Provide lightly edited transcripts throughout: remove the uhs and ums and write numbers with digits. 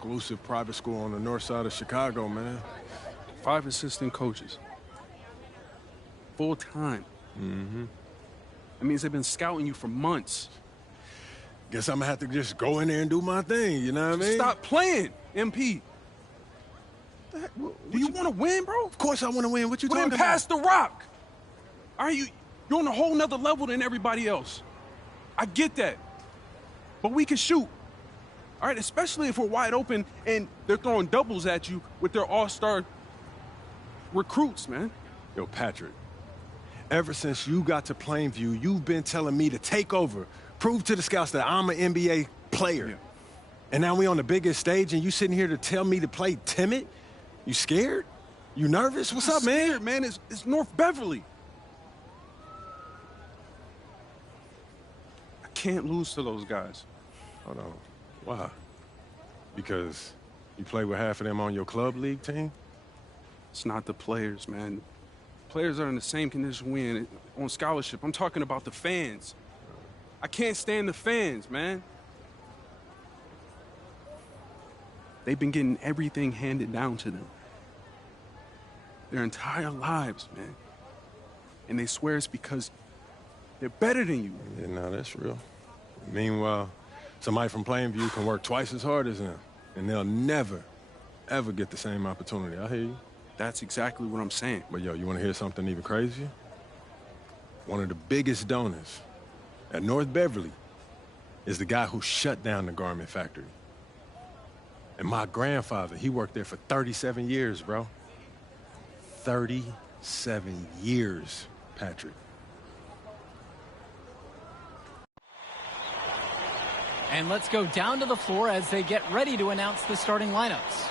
exclusive private school on the north side of Chicago, man. 5 assistant coaches. Full time. Mm-hmm. That means they've been scouting you for months. Guess I'm gonna have to just go in there and do my thing, you know what I mean? Stop playing, MP. Do you want to win, bro? Of course I want to win. What you talking about? about? Pass the rock. All right, you're on a whole nother level than everybody else. I get that. But we can shoot. All right, especially if we're wide open and they're throwing doubles at you with their all-star recruits, man. Yo, Patrick, ever since you got to Plainview, you've been telling me to take over, prove to the scouts that I'm an NBA player. Yeah. And now we on the biggest stage and you sitting here to tell me to play timid? You scared? You nervous? What's up, man? Scared, man. It's North Beverly. I can't lose to those guys. Hold on. Why? Because you play with half of them on your club league team? It's not the players, man. Players are in the same condition we in on scholarship. I'm talking about the fans. I can't stand the fans, man. They've been getting everything handed down to them. Their entire lives, man. And they swear it's because they're better than you. Yeah, no, that's real. Meanwhile, somebody from Plainview can work twice as hard as them, and they'll never, ever get the same opportunity. I hear you. That's exactly what I'm saying. But, yo, you want to hear something even crazier? One of the biggest donors at North Beverly is the guy who shut down the garment factory. And my grandfather, he worked there for 37 years, bro. 37 years, Patrick. And let's go down to the floor as they get ready to announce the starting lineups.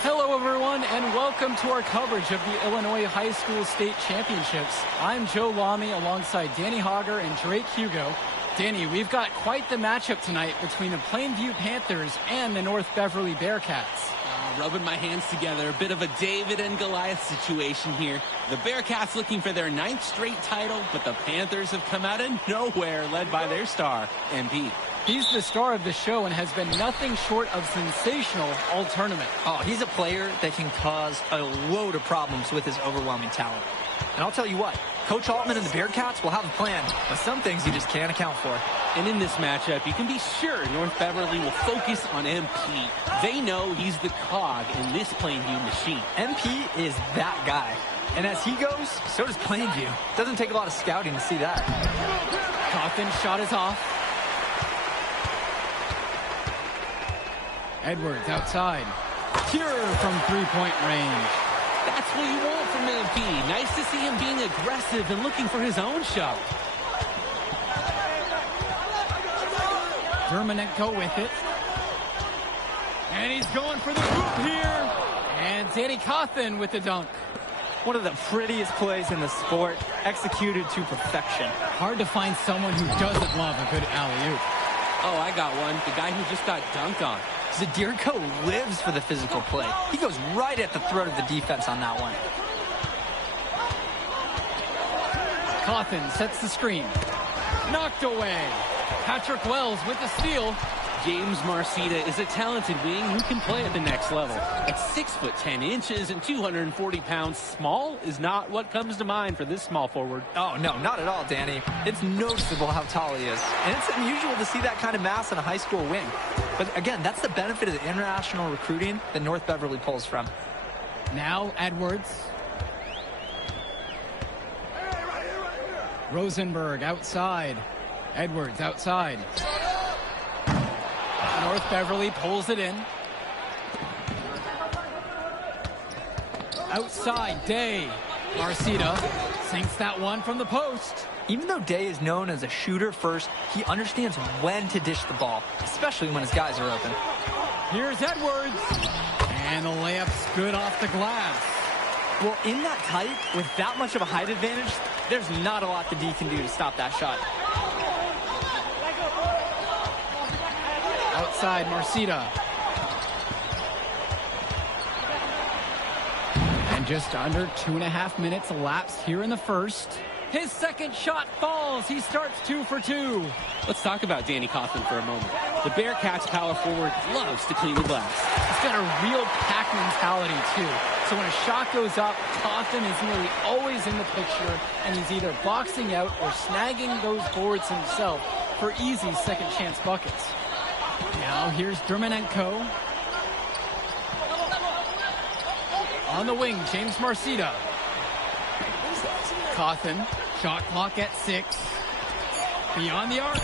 Hello, everyone, and welcome to our coverage of the Illinois High School State Championships. I'm Joe Lamy alongside Danny Hogger and Drake Hugo. Danny, we've got quite the matchup tonight between the Plainview Panthers and the North Beverly Bearcats. Rubbing my hands together, a bit of a David and Goliath situation here. The Bearcats looking for their 9th straight title, but the Panthers have come out of nowhere, led by their star, MP. He's the star of the show and has been nothing short of sensational all tournament. Oh, he's a player that can cause a load of problems with his overwhelming talent. And I'll tell you what, Coach Altman and the Bearcats will have a plan, but some things you just can't account for. And in this matchup, you can be sure North Beverly will focus on MP. They know he's the cog in this Plainview machine. MP is that guy. And as he goes, so does Plainview. Doesn't take a lot of scouting to see that. Cawthon's shot is off. Edwards outside. Pure from three-point range. That's what you want from MP. Nice to see him being aggressive and looking for his own shot. Dermanenko with it. And he's going for the hoop here. And Danny Cawthon with the dunk. One of the prettiest plays in the sport, executed to perfection. Hard to find someone who doesn't love a good alley-oop. Oh, I got one. The guy who just got dunked on. Zadirko lives for the physical play. He goes right at the throat of the defense on that one. Cawthon sets the screen. Knocked away. Patrick Wells with the steal. James Marcita is a talented wing who can play at the next level. At 6'10" and 240 pounds, small is not what comes to mind for this small forward. Oh, no, not at all, Danny. It's noticeable how tall he is. And it's unusual to see that kind of mass in a high school wing. But again, that's the benefit of the international recruiting that North Beverly pulls from. Now Edwards. Rosenberg outside. Edwards outside. North Beverly pulls it in. Outside, Day. Marcita sinks that one from the post. Even though Day is known as a shooter first, he understands when to dish the ball, especially when his guys are open. Here's Edwards. And the layup's good off the glass. Well, in that tight, with that much of a height advantage, there's not a lot the D can do to stop that shot. Outside, Marcita. And just under 2.5 minutes elapsed here in the first. His second shot falls. He starts 2 for 2. Let's talk about Danny Coughlin for a moment. The Bearcats power forward loves to clean the glass. He's got a real pack mentality, too. So when a shot goes up, Coughlin is nearly always in the picture, and he's either boxing out or snagging those boards himself for easy second chance buckets. Now here's Dermonenko. On the wing, James Marcita. Coughlin, shot clock at 6. Beyond the arc.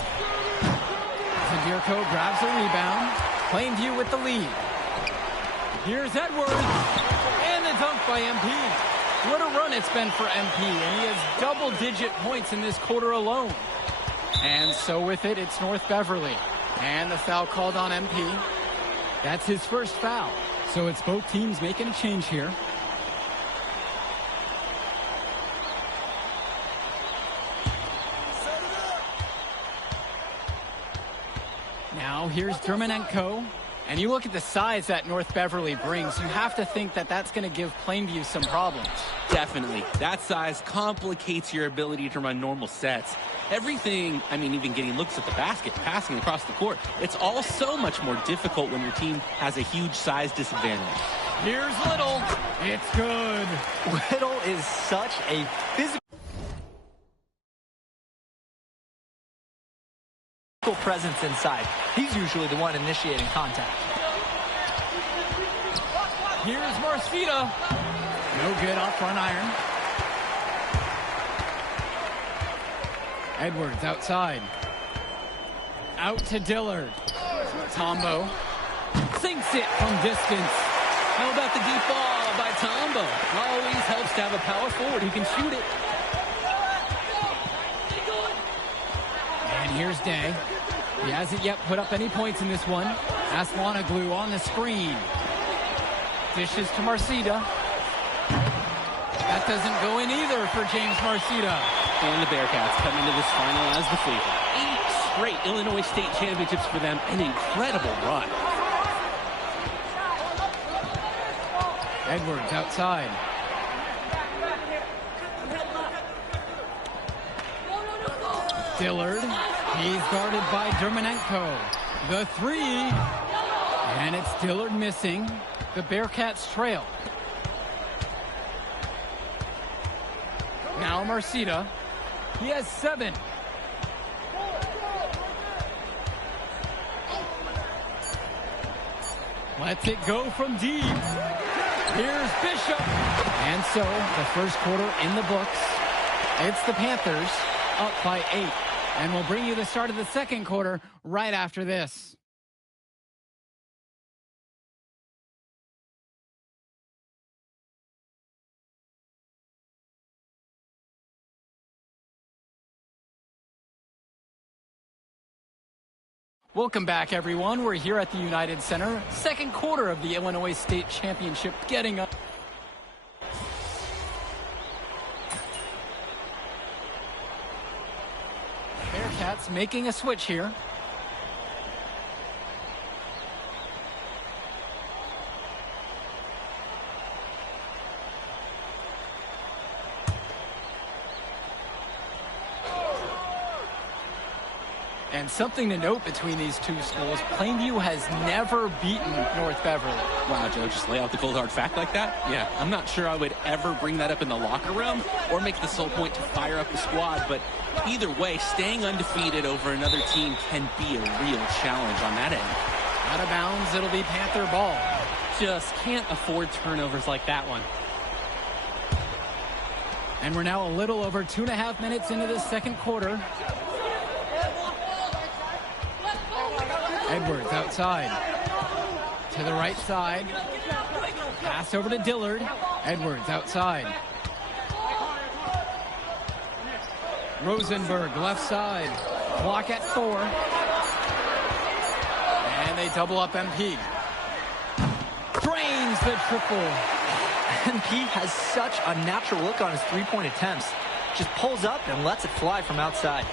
Zadirko grabs a rebound. Plainview with the lead. Here's Edwards. And the dunk by MP. What a run it's been for MP. And he has double-digit points in this quarter alone. And so with it, it's North Beverly. And the foul called on MP. That's his first foul. So it's both teams making a change here. Now here's Dermonenko. And you look at the size that North Beverly brings, you have to think that that's going to give Plainview some problems. Definitely. That size complicates your ability to run normal sets. Everything, I mean, even getting looks at the basket, passing across the court, it's all so much more difficult when your team has a huge size disadvantage. Here's Little. It's good. Little is such a physical presence inside. He's usually the one initiating contact. Here's Marcita. No good off front iron. Edwards outside. Out to Dillard. Tombo sinks it from distance. How about the deep ball by Tombo? Always helps to have a power forward who can shoot it. And here's Day. He hasn't yet put up any points in this one. Aslanoglu on the screen. Dishes to Marcita. That doesn't go in either for James Marcita. And the Bearcats come into this final as the favorite. 8 straight Illinois State championships for them. An incredible run. Edwards outside. Dillard. He's guarded by Dermonenko. The 3. And it's Dillard missing. The Bearcats trail. Now Marcita. He has 7. Lets it go from deep. Here's Bishop. And so the first quarter in the books. It's the Panthers up by 8. And we'll bring you the start of the second quarter right after this. Welcome back, everyone. We're here at the United Center. Second quarter of the Illinois State Championship getting up. Bearcats making a switch here. And something to note between these two schools, Plainview has never beaten North Beverly. Wow, Joe, just lay out the cold hard fact like that? Yeah, I'm not sure I would ever bring that up in the locker room or make the sole point to fire up the squad, but either way, staying undefeated over another team can be a real challenge on that end. Out of bounds, it'll be Panther ball. Just can't afford turnovers like that one. And we're now a little over 2.5 minutes into the second quarter. Edwards outside. To the right side. Pass over to Dillard. Edwards outside. Rosenberg, left side. Block at 4. And they double up MP. Drains the triple. MP has such a natural look on his three-point attempts. Just pulls up and lets it fly from outside.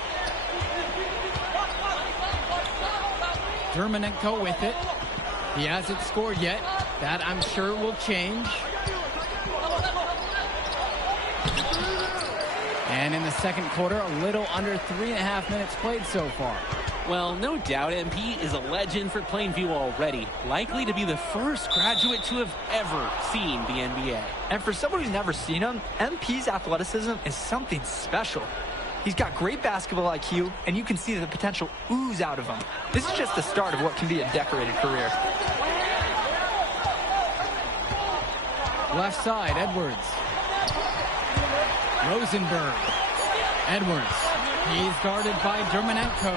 Dermonenko with it. He hasn't scored yet. That, I'm sure, will change. And in the second quarter, a little under 3.5 minutes played so far. Well, no doubt MP is a legend for Plainview already. Likely to be the first graduate to have ever seen the NBA. And for someone who's never seen him, MP's athleticism is something special. He's got great basketball IQ, and you can see the potential ooze out of him. This is just the start of what can be a decorated career. Left side, Edwards. Rosenberg. Edwards. He's guarded by Dermonenko.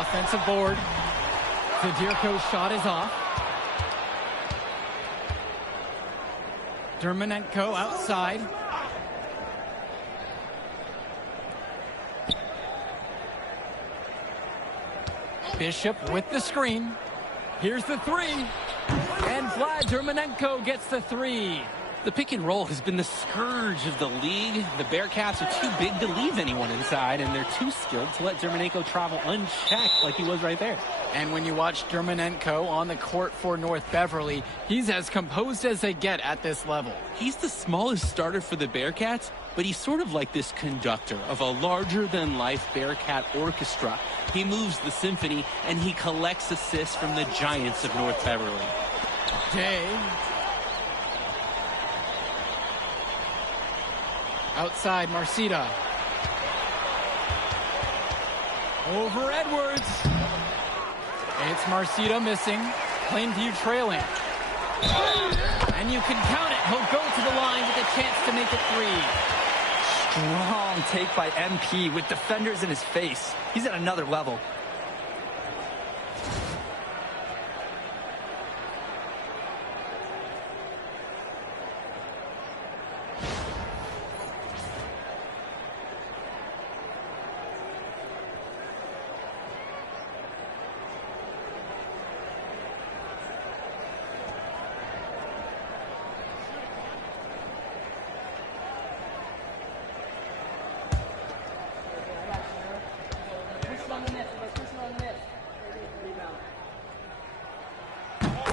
Offensive board. Zadirko's shot is off. Dermonenko outside. Bishop with the screen. Here's the 3. And Vlad Dermonenko gets the 3. The pick and roll has been the scourge of the league. The Bearcats are too big to leave anyone inside, and they're too skilled to let Dermonenko travel unchecked like he was right there. And when you watch Dermonenko on the court for North Beverly, he's as composed as they get at this level. He's the smallest starter for the Bearcats, but he's sort of like this conductor of a larger-than-life Bearcat orchestra. He moves the symphony, and he collects assists from the giants of North Beverly. Day. Outside, Marcita. Over Edwards. It's Marcita missing. Plainview trailing. And you can count it. He'll go to the line with a chance to make it 3. Strong take by MP with defenders in his face. He's at another level.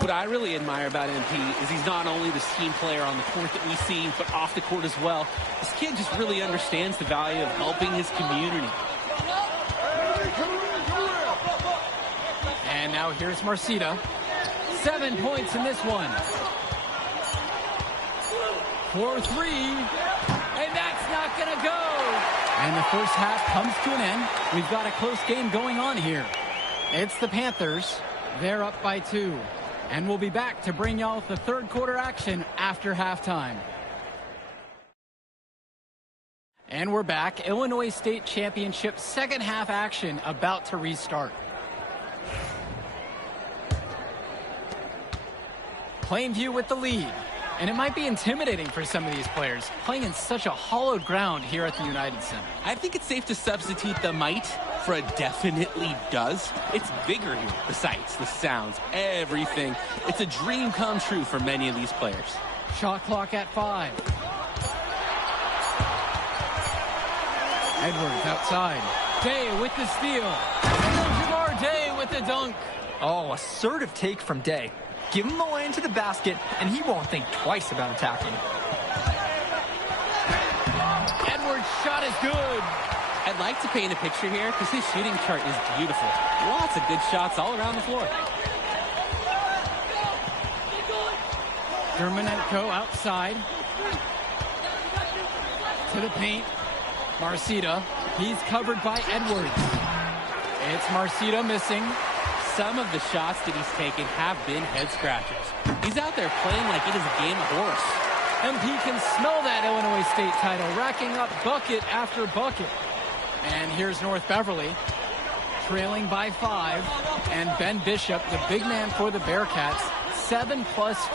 What I really admire about MP is he's not only the team player on the court that we see, but off the court as well. This kid just really understands the value of helping his community. And now here's Marcita. 7 points in this one. 4-3. And that's not going to go. And the first half comes to an end. We've got a close game going on here. It's the Panthers. They're up by 2. And we'll be back to bring y'all the third quarter action after halftime. And we're back. Illinois State Championship second half action about to restart. Plainview with the lead. And it might be intimidating for some of these players, playing in such a hollowed ground here at the United Center. I think it's safe to substitute the might for a definitely does. It's bigger here. The sights, the sounds, everything. It's a dream come true for many of these players. Shot clock at 5. Edwards outside. Day with the steal. And Jamar Day with the dunk. Oh, assertive take from Day. Give him the lane to the basket, and he won't think twice about attacking. Edwards' shot is good. I'd like to paint a picture here because his shooting chart is beautiful. Lots of good shots all around the floor. Dermonenko outside. To the paint. Marcita. He's covered by Edwards. It's Marcita missing. Some of the shots that he's taken have been head scratchers. He's out there playing like it is a game of horse. MP can smell that Illinois State title, racking up bucket after bucket. And here's North Beverly, trailing by 5. And Ben Bishop, the big man for the Bearcats, 7+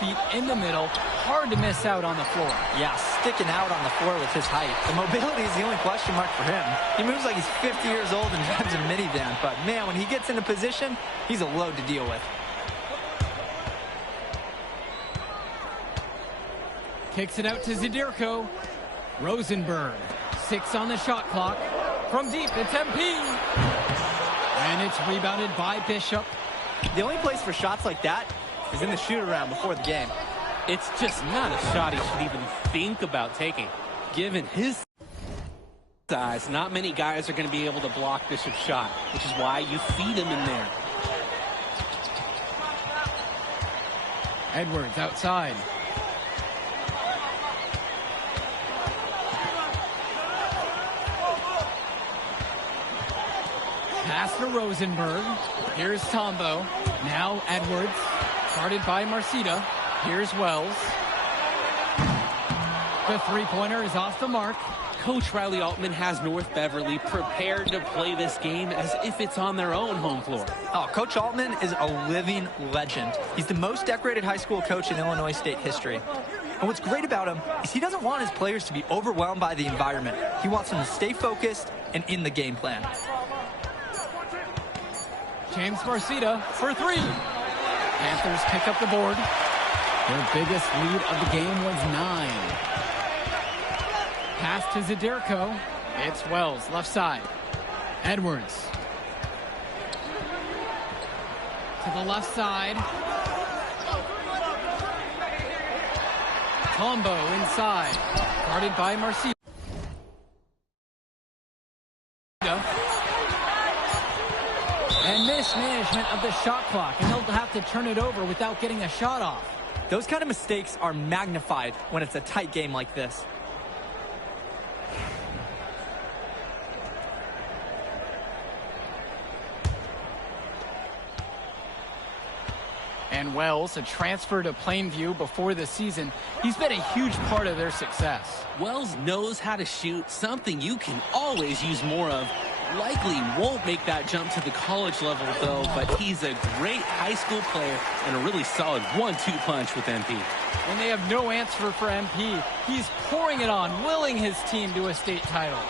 feet in the middle. Hard to miss out on the floor. Yeah, sticking out on the floor with his height. The mobility is the only question mark for him. He moves like he's 50 years old and drives a minivan, but man, when he gets into position, he's a load to deal with. Kicks it out to Zadirko. Rosenberg, 6 on the shot clock. From deep, it's MP. And it's rebounded by Bishop. The only place for shots like that is in the shoot-around before the game. It's just not a shot he should even think about taking. Given his size, not many guys are going to be able to block Bishop's shot, which is why you feed him in there. Edwards outside. Pass to Rosenberg. Here's Tombo. Now Edwards. Guarded by Marcita. Here's Wells. The three-pointer is off the mark. Coach Riley Altman has North Beverly prepared to play this game as if it's on their own home floor. Oh, Coach Altman is a living legend. He's the most decorated high school coach in Illinois State history. And what's great about him is he doesn't want his players to be overwhelmed by the environment. He wants them to stay focused and in the game plan. James Marcita for 3. Panthers pick up the board. Their biggest lead of the game was 9. Pass to Zadirko. It's Wells, left side. Edwards. To the left side. Tombo inside. Guarded by Marcita. And mismanagement of the shot clock, and they'll have to turn it over without getting a shot off. Those kind of mistakes are magnified when it's a tight game like this. And Wells, a transfer to Plainview before the season, he's been a huge part of their success. Wells knows how to shoot, something you can always use more of. Likely won't make that jump to the college level, though, but he's a great high school player and a really solid 1-2 punch with MP. When they have no answer for MP, he's pouring it on, willing his team to a state title.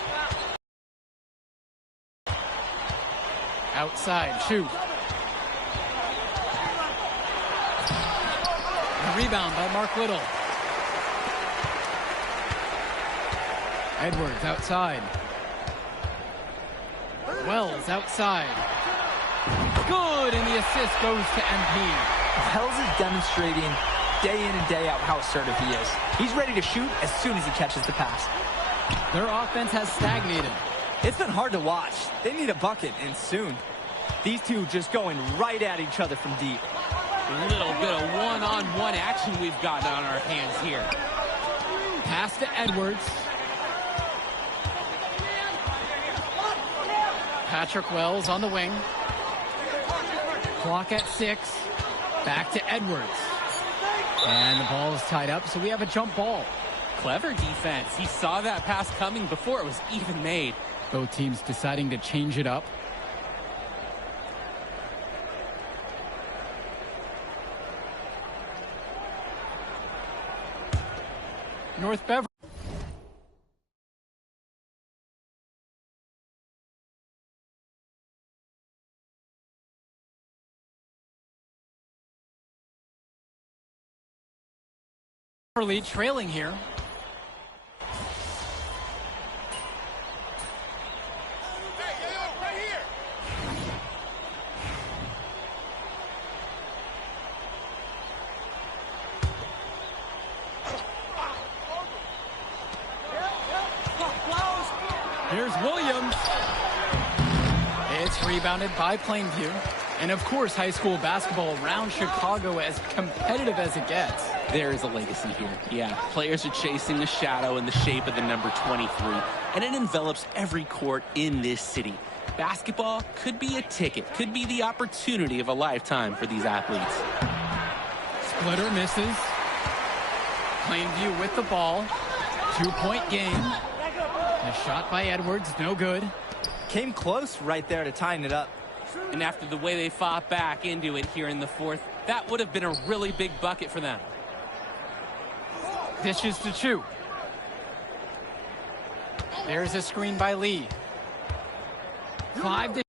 Outside, shoot. A rebound by Mark Little. Edwards outside. Wells outside. Good, and the assist goes to MP. Wells is demonstrating day in and day out how assertive he is. He's ready to shoot as soon as he catches the pass. Their offense has stagnated. It's been hard to watch. They need a bucket, and soon. These two just going right at each other from deep. A little bit of one-on-one action we've got on our hands here. Pass to Edwards. Patrick Wells on the wing. Clock at 6. Back to Edwards. And the ball is tied up, so we have a jump ball. Clever defense. He saw that pass coming before it was even made. Both teams deciding to change it up. North Beverly. Trailing here. Here's Williams. It's rebounded by Plainview. And of course, high school basketball around Chicago as competitive as it gets. There is a legacy here. Yeah, players are chasing the shadow in the shape of the number 23, and it envelops every court in this city. Basketball could be a ticket, could be the opportunity of a lifetime for these athletes. Splitter misses. Plainview with the ball. 2-point game. A shot by Edwards, no good. Came close right there to tying it up. And after the way they fought back into it here in the fourth, that would have been a really big bucket for them. Dishes to Chu. There's a screen by Lee. 5 to